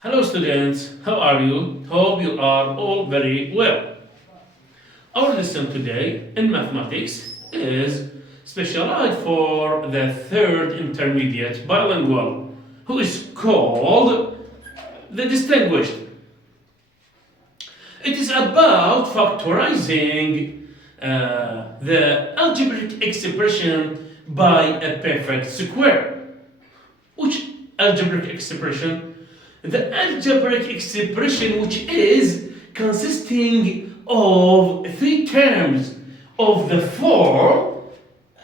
Hello students, how are you? Hope you are all very well. Our lesson today in mathematics is specialized for the third intermediate bilingual, who is called the distinguished. It is about factorizing the algebraic expression by a perfect square. Which algebraic expression? The algebraic expression which is consisting of three terms of the form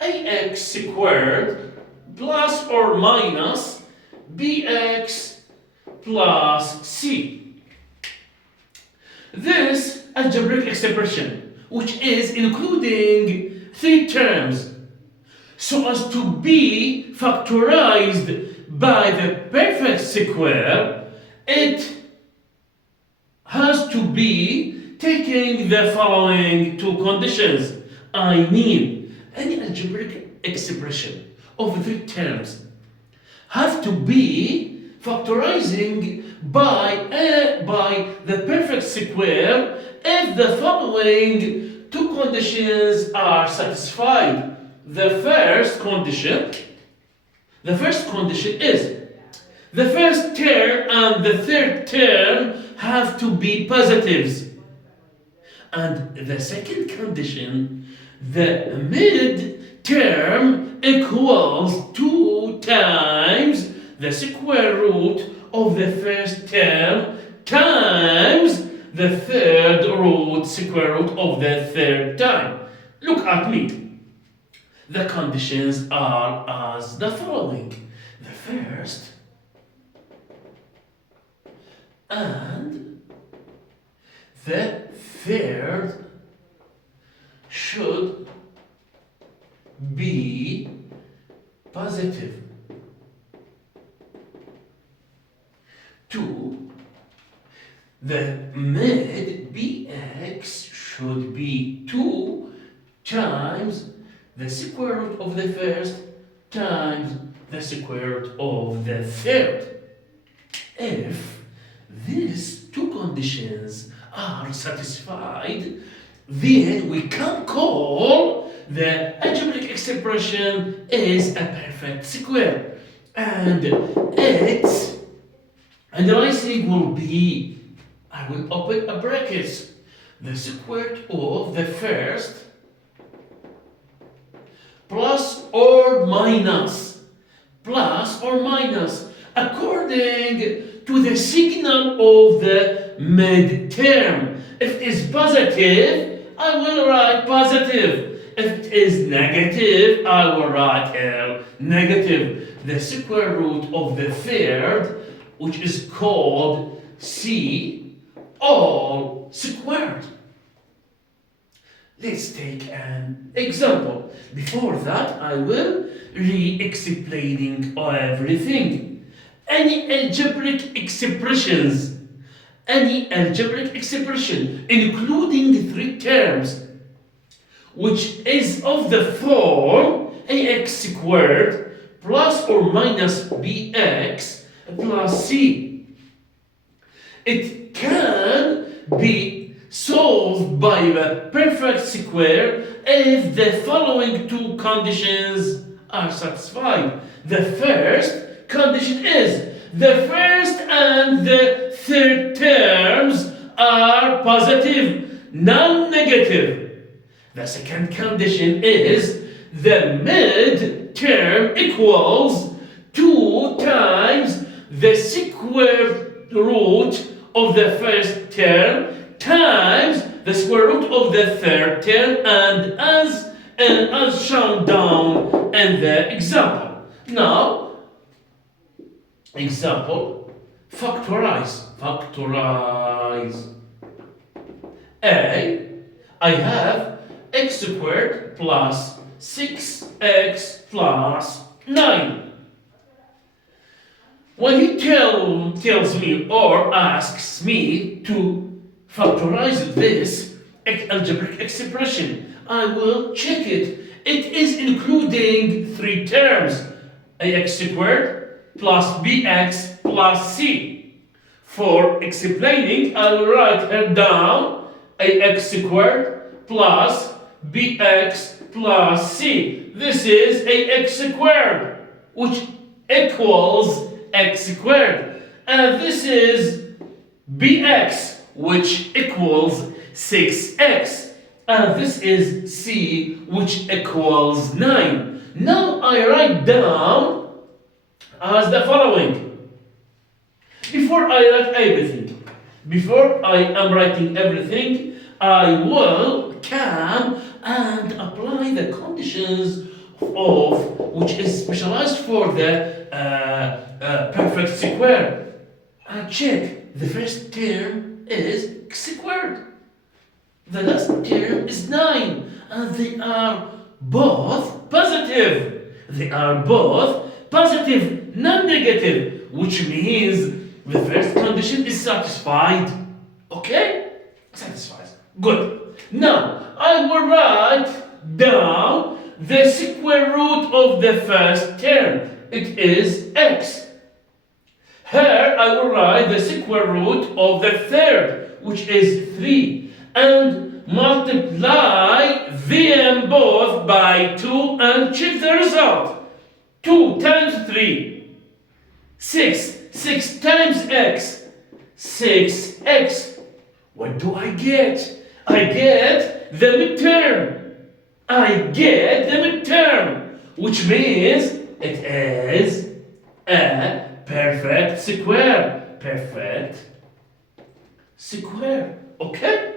ax squared plus or minus bx plus c. This algebraic expression which is including three terms so as to be factorized by the perfect square, it has to be taking the following two conditions. I mean, any algebraic expression of three terms have to be factorizing by the perfect square if the following two conditions are satisfied. The first condition is the first term and the third term have to be positives. And the second condition, the mid term equals 2 times the square root of the first term times the third root, square root of the third term. Look at me. The conditions are as the following. The first and the third should be positive. 2. The mid bx should be 2 times the square root of the first times the square root of the third. If these two conditions are satisfied, then we can call the algebraic expression is a perfect square, and its analyzing will be, I will open a bracket, the square root of the first plus or minus according to the signal of the midterm. If it is positive, I will write positive. If it is negative, I will write negative. The square root of the third, which is called c, all squared. Let's take an example. Before that, I will re-explaining everything. Any algebraic expression, including three terms, which is of the form ax squared plus or minus bx plus c. It can be solved by the perfect square if the following two conditions are satisfied. The first condition is the first and the third terms are positive, non-negative. The second condition is the mid term equals 2 times the square root of the first term times the square root of the third term, and as shown down in the example. Now, example, factorize. I have x squared plus 6x plus 9. When he tells me or asks me to factorize this algebraic expression, I will check it. It is including three terms, ax squared plus bx plus c. For explaining, I'll write her down ax squared plus bx plus c. This is ax squared, which equals x squared. And this is bx, which equals 6x. And this is c, which equals 9. Now I write down as the following. Before I write everything, before I am writing everything, I will come and apply the conditions of which is specialized for the perfect square. And check, the first term is x squared. The last term is 9, and they are both positive. They are both positive, non-negative, which means the first condition is satisfied. Okay? Satisfied. Good. Now, I will write down the square root of the first term. It is x. Here, I will write the square root of the third, which is 3. And multiply them both by 2 and check the result. 2 times 3. 6. 6 times x. 6x. What do I get? I get the midterm. I get the midterm, which means it is a perfect square. Perfect square. Okay?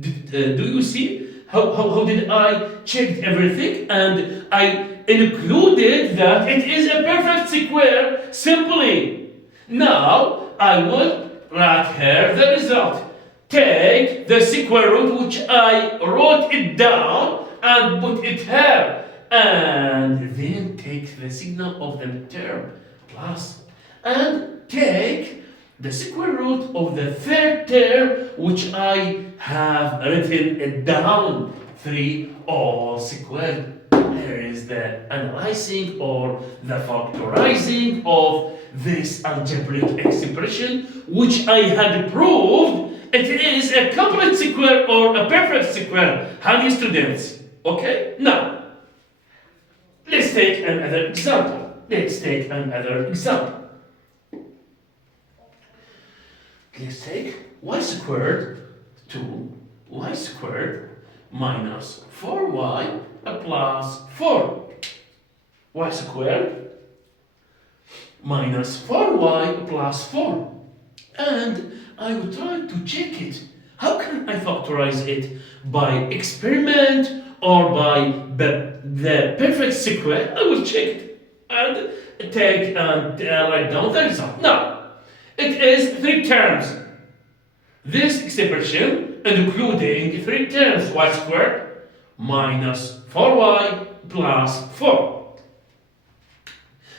Do you see how did I check everything and I included that it is a perfect square simply. Now I will write here the result. Take the square root which I wrote it down and put it here, and then take the signal of the term plus, and take the square root of the third term which I have written it down, 3 all squared. Here is the analyzing or the factorizing of this algebraic expression which I had proved it is a complete square or a perfect square. Honey students, okay? Now, let's take another example. Let's take y squared 2y squared minus 4y plus 4. Y squared minus 4y plus 4. And I will try to check it. How can I factorize it? By experiment or by the perfect square? I will check it and take and write down the result. Now, it is 3 terms. This expression, including 3 terms, y squared minus 4y plus 4.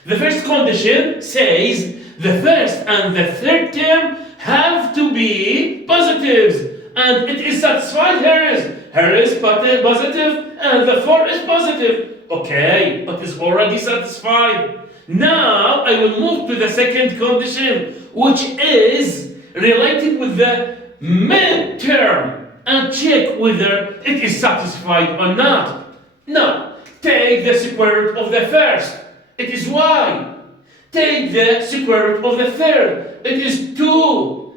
The first condition says the first and the third term have to be positives, and it is satisfied. Here is positive, and the 4 is positive. Okay, it is already satisfied. Now I will move to the second condition, which is related with the midterm, and check whether it is satisfied or not. Now, take the square root of the first. It is y. Take the square root of the third. It is 2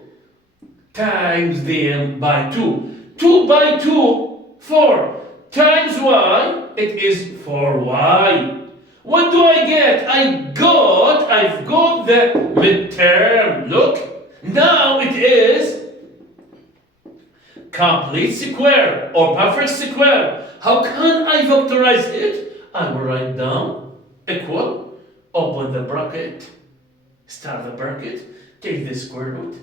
times them by 2. 2 by 2, 4 times y, it is 4y. What do I get? I've got the midterm. Look, now it is complete square or perfect square. How can I factorize it? I will write down equal, open the bracket, start the bracket, take the square root,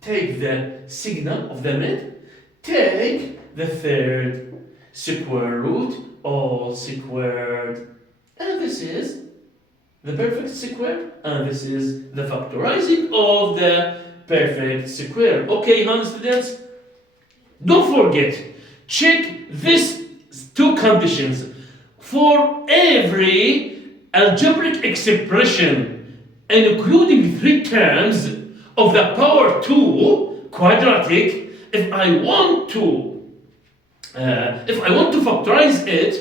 take the signal of the mid, take the third square root, all squared. And this is the perfect square, and this is the factorizing of the perfect square. Okay, honey students? Don't forget, check these 2 conditions for every algebraic expression, including 3 terms of the power 2 quadratic, if I want to factorize it,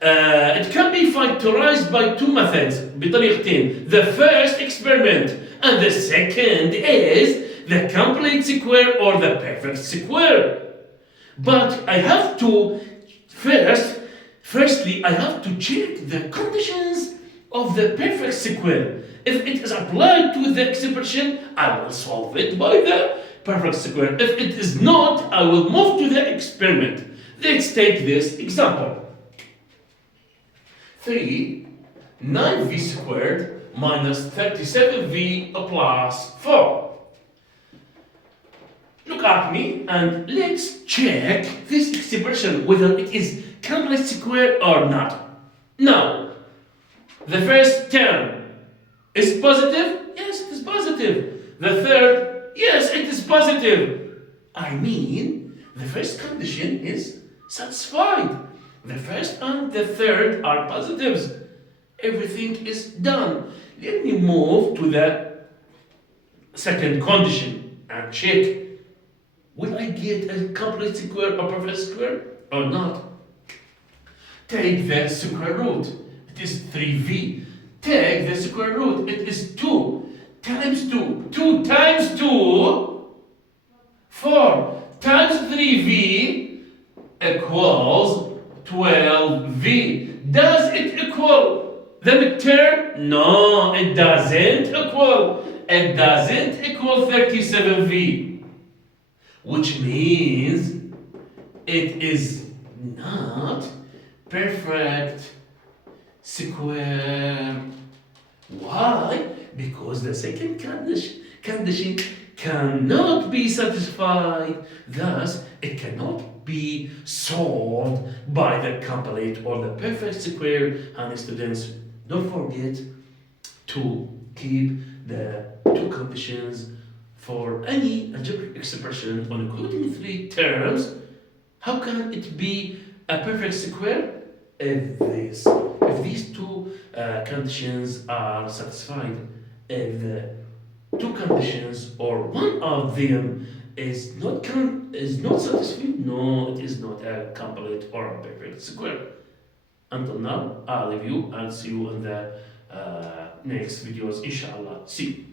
it can be factorized by two methods بطريقتين. The first experiment and the second is the complete square or the perfect square. But I have to firstly I have to check the conditions of the perfect square. If it is applied to the expression, I will solve it by the perfect square. If it is not, I will move to the experiment. Let's take this example. 9v squared minus 37v plus 4. Look at me and let's check this expression whether it is complete square or not. Now, the first term is positive? Yes, it is positive. The third, yes, it is positive. I mean, the first condition is satisfied. The first and the third are positives. Everything is done. Let me move to the second condition and check. Will I get a complete square or perfect square or not? Take the square root. It is 3v. Take the square root. It is 2 times 2. 2 times 2, 4 times 3v equals 12v. Does it equal the midterm? No, it doesn't equal. It doesn't equal 37v. Which means it is not perfect square. Why? Because the second condition cannot be satisfied. Thus, it cannot be solved by the complete or the perfect square. And students, don't forget to keep the two conditions for any algebraic expression on including three terms. How can it be a perfect square? If these two conditions are satisfied. If the two conditions or one of them is not satisfied, no, it is not a complete or a perfect square. Until now, I'll leave you and see you in the next videos, inshallah. See you.